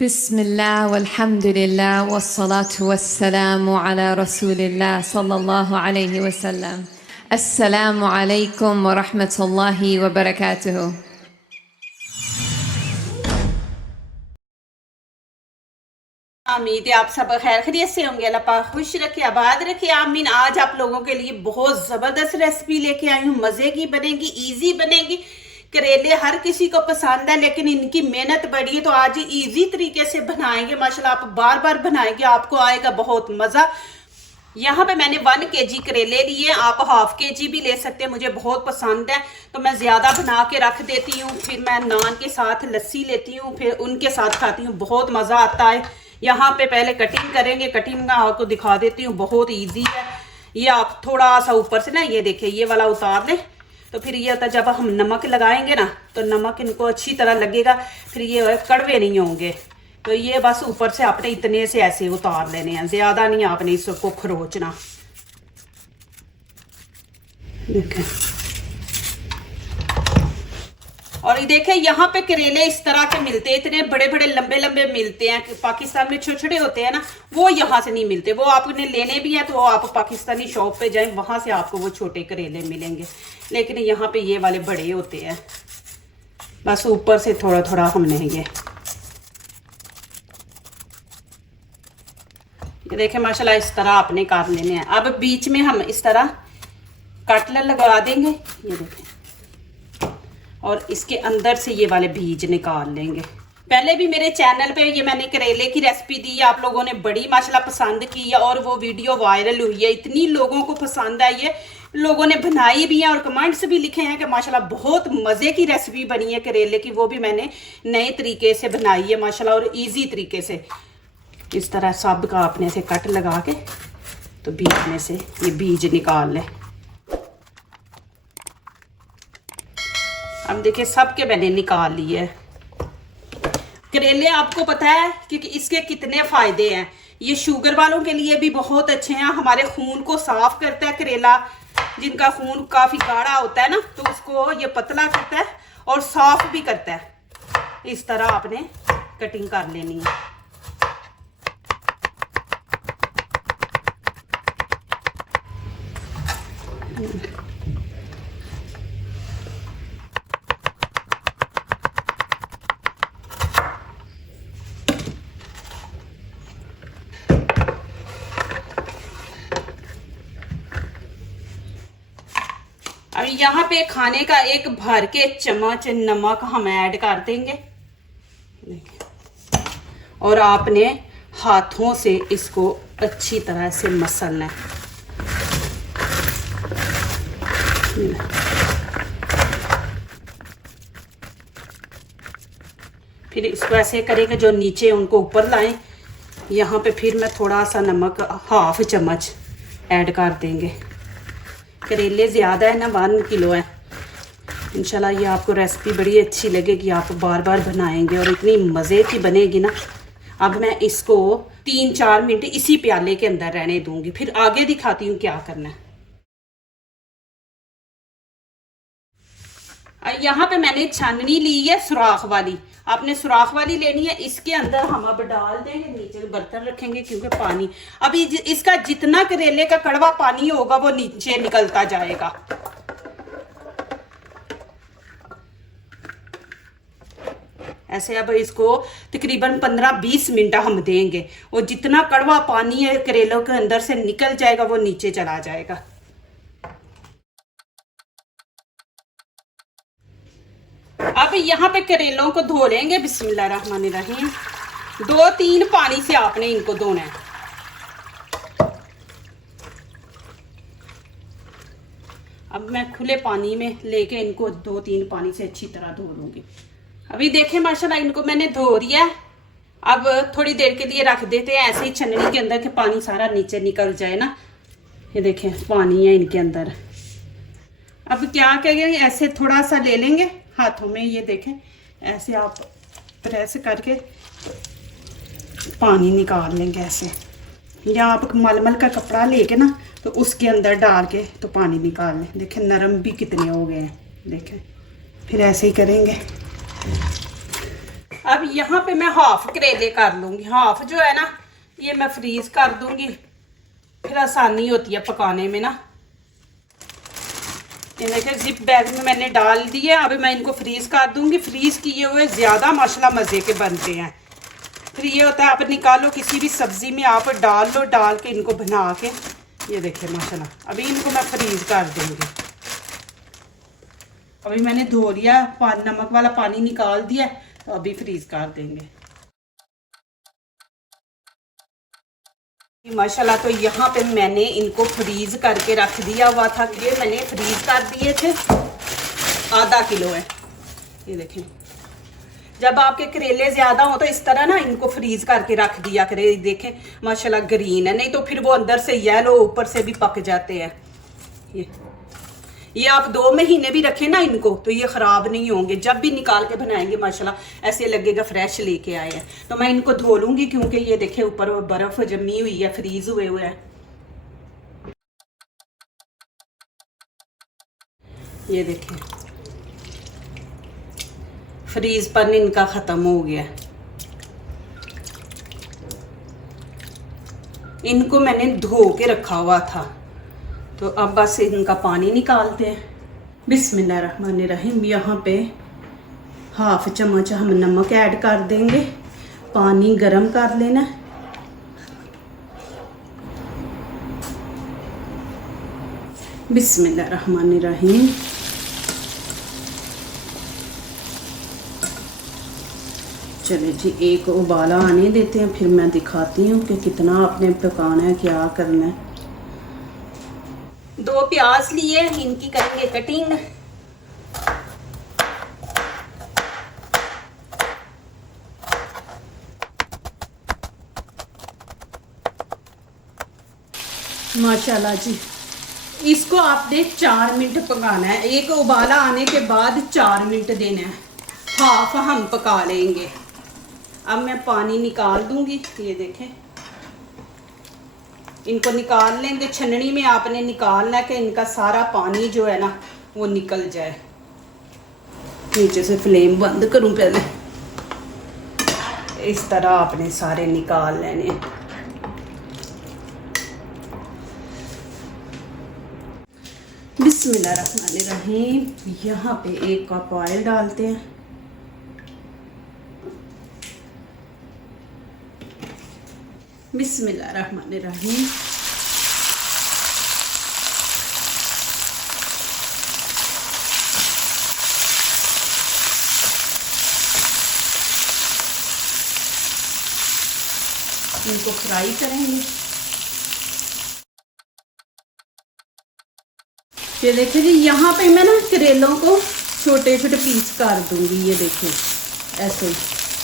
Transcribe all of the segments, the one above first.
बिस्मिल्लाह वल्हम्दुलिल्लाह वस्सलातु वस्सलामु अला रसूलिल्लाह सल्लल्लाहु अलैहि वसल्लम। अस्सलामु अलैकुम व रहमतुल्लाहि व बरकातुहू। उम्मीद है आप सब खैर खैरियत से होंगे। अल्लाह पाक खुश रखे, आबाद रखे, आमीन। आज आप लोगों के लिए बहुत ज़बरदस्त रेसिपी लेके आई हूँ। मज़े की बनेगी, इजी बनेगी। करेले हर किसी को पसंद है, लेकिन इनकी मेहनत बड़ी है, तो आज इजी तरीके से बनाएंगे। माशाल्लाह आप बार बार बनाएंगे, आपको आएगा बहुत मज़ा। यहाँ पे मैंने 1 kg करेले लिए, आप ½ kg भी ले सकते हैं। मुझे बहुत पसंद है तो मैं ज़्यादा बना के रख देती हूँ। फिर मैं नान के साथ लस्सी लेती हूँ, फिर उनके साथ खाती हूँ, बहुत मज़ा आता है। यहाँ पे पहले कटिंग करेंगे, कटिंग मैं आपको दिखा देती हूँ, बहुत इजी है। ये आप थोड़ा सा ऊपर से ना, ये देखिए, ये वाला उतार लें, तो फिर ये होता है जब हम नमक लगाएंगे ना, तो नमक इनको अच्छी तरह लगेगा, फिर ये कड़वे नहीं होंगे। तो ये बस ऊपर से आपने इतने से ऐसे उतार लेने हैं, ज़्यादा नहीं आपने इसको खरोचना। देखें, और ये देखें, यहाँ पे करेले इस तरह के मिलते हैं, इतने बड़े बड़े लंबे लंबे मिलते हैं। पाकिस्तान में छोटे छोटे होते हैं ना, वो यहाँ से नहीं मिलते। वो आपने लेने भी है तो आप पाकिस्तानी शॉप पे जाएं, वहाँ से आपको वो छोटे करेले मिलेंगे। लेकिन यहाँ पे ये वाले बड़े होते हैं। बस ऊपर से थोड़ा थोड़ा हमने ये देखें, माशाल्लाह इस तरह आपने काट लेने हैं। अब बीच में हम इस तरह कट लगा देंगे, ये देखें, और इसके अंदर से ये वाले बीज निकाल लेंगे। पहले भी मेरे चैनल पे ये मैंने करेले की रेसिपी दी है, आप लोगों ने बड़ी माशाल्लाह पसंद की है और वो वीडियो वायरल हुई है। इतनी लोगों को पसंद आई है, लोगों ने बनाई भी है और कमेंट्स भी लिखे हैं कि माशाल्लाह बहुत मज़े की रेसिपी बनी है करेले की। वो भी मैंने नए तरीके से बनाई है माशाल्लाह, और ईजी तरीके से। इस तरह सब का आपने से कट लगा के तो बीच में से ये बीज निकाल लें। अब देखिए, सबके मैंने निकाल लिए। करेले आपको पता है क्योंकि इसके कितने फायदे हैं। ये शुगर वालों के लिए भी बहुत अच्छे हैं, हमारे खून को साफ करता है करेला। जिनका खून काफ़ी गाढ़ा होता है ना, तो उसको ये पतला करता है और साफ भी करता है। इस तरह आपने कटिंग कर लेनी है। अब यहाँ पे खाने का 1 भर के चम्मच नमक हम ऐड कर देंगे, और आपने हाथों से इसको अच्छी तरह से मसलना है। फिर इसको ऐसे करेंगे, जो नीचे उनको ऊपर लाएं। यहाँ पे फिर मैं थोड़ा सा नमक ½ चम्मच ऐड कर देंगे। करेले ज़्यादा है ना, 1 किलो है। इंशाल्लाह ये आपको रेसिपी बड़ी अच्छी लगेगी, आप बार बार बनाएंगे और इतनी मज़े की बनेगी ना। अब मैं इसको 3-4 मिनट इसी प्याले के अंदर रहने दूंगी, फिर आगे दिखाती हूँ क्या करना है। यहाँ पे मैंने छाननी ली है सुराख वाली, आपने सुराख वाली लेनी है। इसके अंदर हम अब डाल देंगे, नीचे बर्तन रखेंगे क्योंकि पानी अभी इसका जितना करेले का कड़वा पानी होगा वो नीचे निकलता जाएगा। ऐसे अब इसको तकरीबन 15-20 मिनट हम देंगे, और जितना कड़वा पानी है करेलों के अंदर से निकल जाएगा वो नीचे चला जाएगा। अब यहाँ पे करेलों को धो लेंगे, बिस्मिल्लाहिर्रहमानिर्रहीम। 2-3 पानी से आपने इनको धोना है। अब मैं खुले पानी में लेके इनको 2-3 पानी से अच्छी तरह धो लूंगी। अभी देखें माशाल्लाह इनको मैंने धो दिया। अब थोड़ी देर के लिए रख देते हैं ऐसे ही छन्नी के अंदर, के पानी सारा नीचे निकल जाए ना। ये देखें, पानी है इनके अंदर। अब क्या करेंगे, ऐसे थोड़ा सा ले लेंगे हाथों में, ये देखें, ऐसे आप प्रेस करके पानी निकाल लेंगे ऐसे। या आप मलमल का कपड़ा लेके ना, तो उसके अंदर डाल के तो पानी निकाल लें। देखें नरम भी कितने हो गए हैं, देखें। फिर ऐसे ही करेंगे। अब यहाँ पे मैं हाफ करेले कर लूँगी। हाफ जो है ना ये मैं फ्रीज कर दूँगी, फिर आसानी होती है पकाने में ना। ये देखिए जिप बैग में मैंने डाल दिए। अब मैं इनको फ्रीज कर दूँगी। फ्रीज किए हुए ज़्यादा माशाल्लाह मज़े के बनते हैं। फिर ये होता है आप निकालो किसी भी सब्ज़ी में आप डाल लो, डाल के इनको बना के ये देखिए माशाल्लाह। अभी इनको मैं फ्रीज कर दूँगी। अभी मैंने धो लिया, नमक वाला पानी निकाल दिया, तो अभी फ्रीज कर देंगे माशाल्लाह। तो यहाँ पे मैंने इनको फ्रीज करके रख दिया हुआ था। ये मैंने फ्रीज कर दिए थे, आधा किलो है। ये देखें, जब आपके करेले ज़्यादा हो तो इस तरह ना इनको फ्रीज करके रख दिया करे। देखें माशाल्लाह ग्रीन है, नहीं तो फिर वो अंदर से येलो ऊपर से भी पक जाते हैं। ये आप 2 महीने भी रखें ना इनको तो ये ख़राब नहीं होंगे। जब भी निकाल के बनाएंगे माशाल्लाह ऐसे लगेगा फ्रेश लेके आए हैं। तो मैं इनको धो लूँगी क्योंकि ये देखें ऊपर बर्फ़ जमी हुई है, फ्रीज हुए हुए हैं। ये देखें फ्रीज पर इनका ख़त्म हो गया। इनको मैंने धो के रखा हुआ था, तो अब बस इनका पानी निकालते हैं। बिस्मिल्लाहिर्रहमानिर्रहीम। यहाँ पे हाफ चम्मच हम नमक ऐड कर देंगे। पानी गरम कर लेना। बिस्मिल्लाहिर्रहमानिर्रहीम। चले जी, एक उबाला आने देते हैं, फिर मैं दिखाती हूँ कि कितना आपने पकाना है, क्या करना है। 2 प्याज लिए, इनकी करेंगे कटिंग। माशाल्लाह जी, इसको आपने 4 मिनट पकाना है। एक उबाला आने के बाद 4 मिनट देना है। हाफ हम पका लेंगे। अब मैं पानी निकाल दूंगी। ये देखें, इनको निकाल लेंगे। छन्नी में आपने निकालना है कि इनका सारा पानी जो है ना वो निकल जाए। नीचे से फ्लेम बंद करूं पहले। इस तरह आपने सारे निकाल लेने। बिस्मिल्लाहिर्रहमानिर्रहीम। यहाँ पे 1 कप ऑयल डालते हैं। बिस्मिल्लाहिर्रहमानिर्रहीम। इनको फ्राई करेंगे। ये देखिए जी, यहाँ पे मैं ना करेलों को छोटे छोटे पीस कर दूंगी। ये देखिए ऐसे ही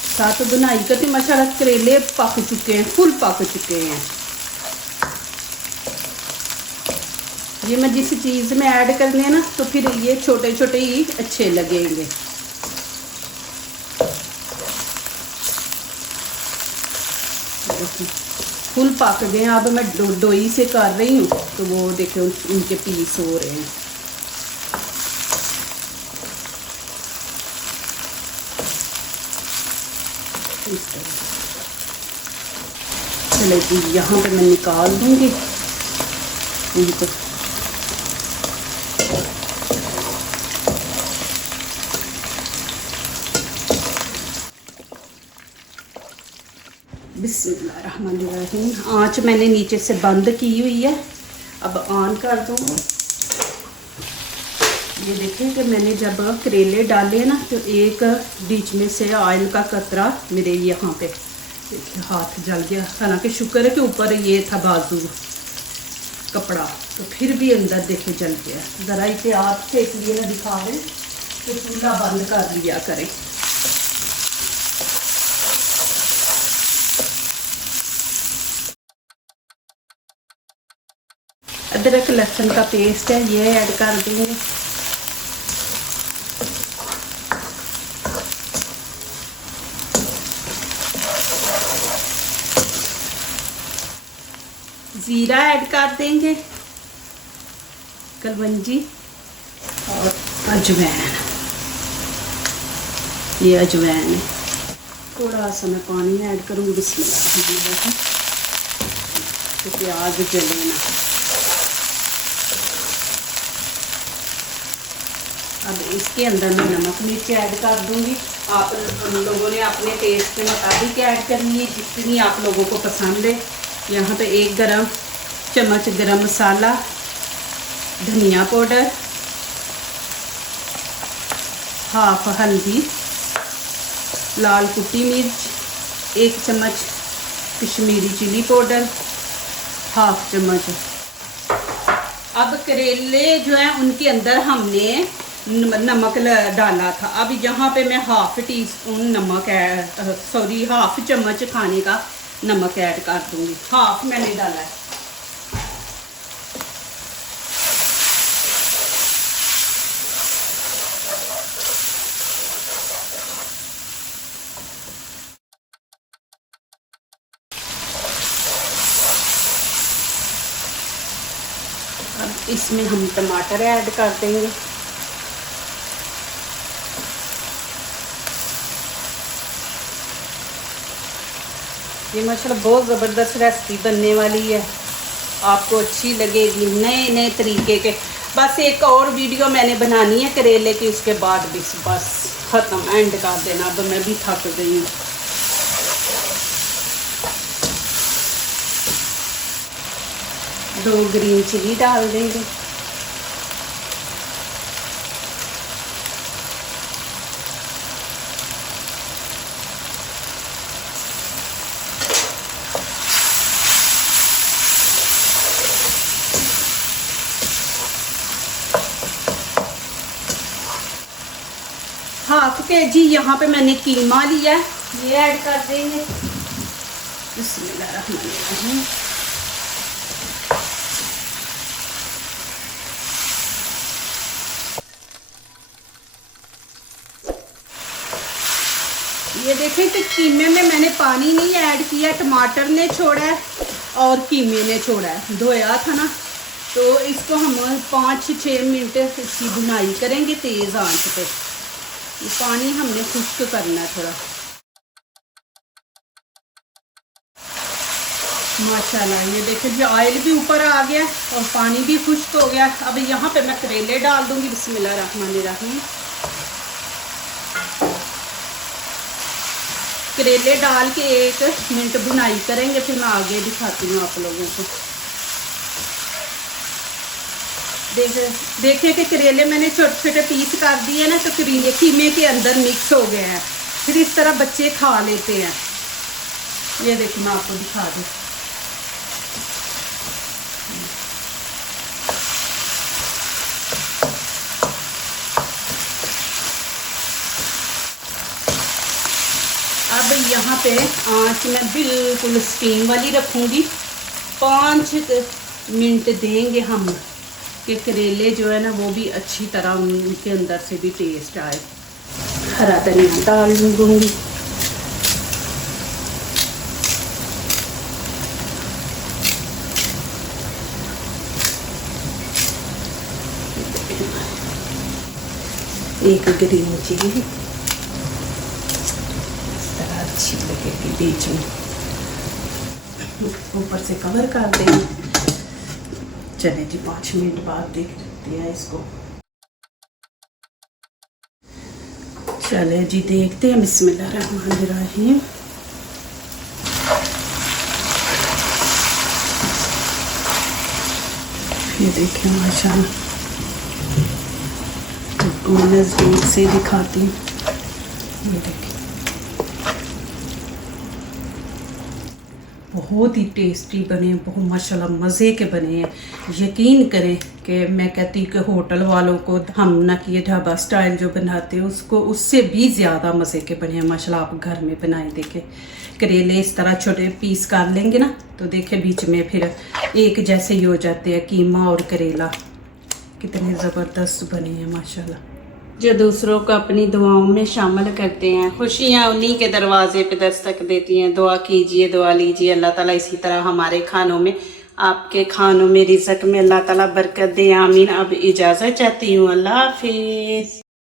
साथ बुनाई करती। माशाल्लाह करेले पक चुके हैं, फुल पक चुके हैं। ये मैं जिस चीज़ में ऐड करने हैं ना तो फिर ये छोटे छोटे ही अच्छे लगेंगे। फुल पक गए हैं। अब मैं डोई से कर रही हूँ तो वो देखो उनके पीस हो रहे हैं। चले जी, यहाँ पे मैं निकाल दूंगी इनको। बिस्मिल्लाहिर्रहमानिर्रहीम। आँच मैंने नीचे से बंद की हुई है। अब ऑन कर दूँगी। ये देखिए कि मैंने जब करेले डाले ना तो एक बीच में से ऑयल का कतरा मेरे यहाँ पे देखिए हाथ जल गया। हालांकि शुक्र है कि ऊपर ये था बाजू कपड़ा, तो फिर भी अंदर देखे जल गया। ज़रा इसे आप से इसलिए ना दिखा रहे कि चूल्हा बंद कर लिया करें। अदरक लहसुन का पेस्ट है, ये ऐड कर देंगे। जीरा ऐड कर देंगे, कलवंजी और अजवैन। ये अजवैन है। थोड़ा सा मैं पानी ऐड करूँगी, बिस्मिल्लाह, तो प्याज जले ना। अब इसके अंदर मैं नमक मिर्च ऐड कर दूँगी। आप लोगों ने अपने टेस्ट के मुताबिक ऐड करनी है, जितनी आप लोगों को पसंद है। यहाँ पे 1 चम्मच गरम मसाला, धनिया पाउडर, हाफ हल्दी, लाल कुटी मिर्च, 1 चम्मच कश्मीरी चिली पाउडर, हाफ चम्मच। अब करेले जो है उनके अंदर हमने नमक डाला था। अब यहाँ पे मैं हाफ चम्मच खाने का नमक ऐड कर दूँगी। हाफ मैंने डाला है। अब इसमें हम टमाटर ऐड कर देंगे। ये माशाल्लाह बहुत ज़बरदस्त रेसिपी बनने वाली है, आपको अच्छी लगेगी, नए नए तरीके के। बस एक और वीडियो मैंने बनानी है करेले की, उसके बाद भी बस ख़त्म, एंड कर देना। अब मैं भी थक गई हूँ। दो ग्रीन चिली डाल देंगे। हाफ केजी यहाँ पे मैंने कीमा लिया है, ये ऐड कर देंगे। बिस्मिल्लाहिर्रहमानिर्रहीम। ये देखें कि कीमे में मैंने पानी नहीं ऐड किया, टमाटर ने छोड़ा है और कीमे ने छोड़ा है, धोया था ना। तो इसको हम 5-6 मिनट इसकी भुनाई करेंगे तेज़ आंच पे। ये पानी हमने खुश्क करना है थोड़ा। माशाल्लाह ये देखिए जी, ऑयल भी ऊपर आ गया और पानी भी खुश्क हो गया। अब यहाँ पे मैं करेले डाल दूँगी। बिस्मिल्लाहिर्रहमानिर्रहीम। करेले डाल के 1 मिनट भुनाई करेंगे, फिर मैं आगे दिखाती हूँ आप लोगों को। देखें कि करेले मैंने छोटे छोटे पीस कर दिए ना, तो करेले कीमे के अंदर मिक्स हो गए हैं। फिर इस तरह बच्चे खा लेते हैं। ये देखिए मैं आपको दिखा दूँ। अब यहाँ पे आँच मैं बिल्कुल स्टीम वाली रखूँगी। 5 मिनट देंगे हम कि करेले जो है ना वो भी अच्छी तरह उनके अंदर से भी टेस्ट आए। हरा धनिया डाल दूँगी। एक ग्रीन चिली इस तरह अच्छी लगेगी, बीच में ऊपर से कवर कर देंगे। चले जी 5 मिनट बाद देखते हैं इसको। चले जी देखते हैं। बिस्मिल्लाहिर्रहमानिर्रहीम। ये देखें माशाल्लाह, तो नज़दीक से दिखाती हूँ। ये देखें बहुत ही टेस्टी बने, बहुत माशाल्लाह मज़े के बने हैं। यकीन करें कि मैं कहती कि होटल वालों को हम ना कि ये ढाबा स्टाइल जो बनाते हैं उसको उससे भी ज़्यादा मज़े के बने हैं माशाल्लाह। आप घर में बनाए देखें। करेले इस तरह छोटे पीस कर लेंगे ना, तो देखें बीच में फिर एक जैसे ही हो जाते हैं। कीमा और करेला कितने ज़बरदस्त बने हैं माशाल्लाह। जो दूसरों को अपनी दुआओं में शामिल करते हैं, खुशियाँ उन्हीं के दरवाजे पे दस्तक देती हैं। दुआ कीजिए, दुआ लीजिए, अल्लाह ताला इसी तरह हमारे खानों में, आपके खानों में, रिज़्क़ में अल्लाह ताला बरकत दे। आमीन। अब इजाज़त चाहती हूँ। अल्लाह हाफिज़।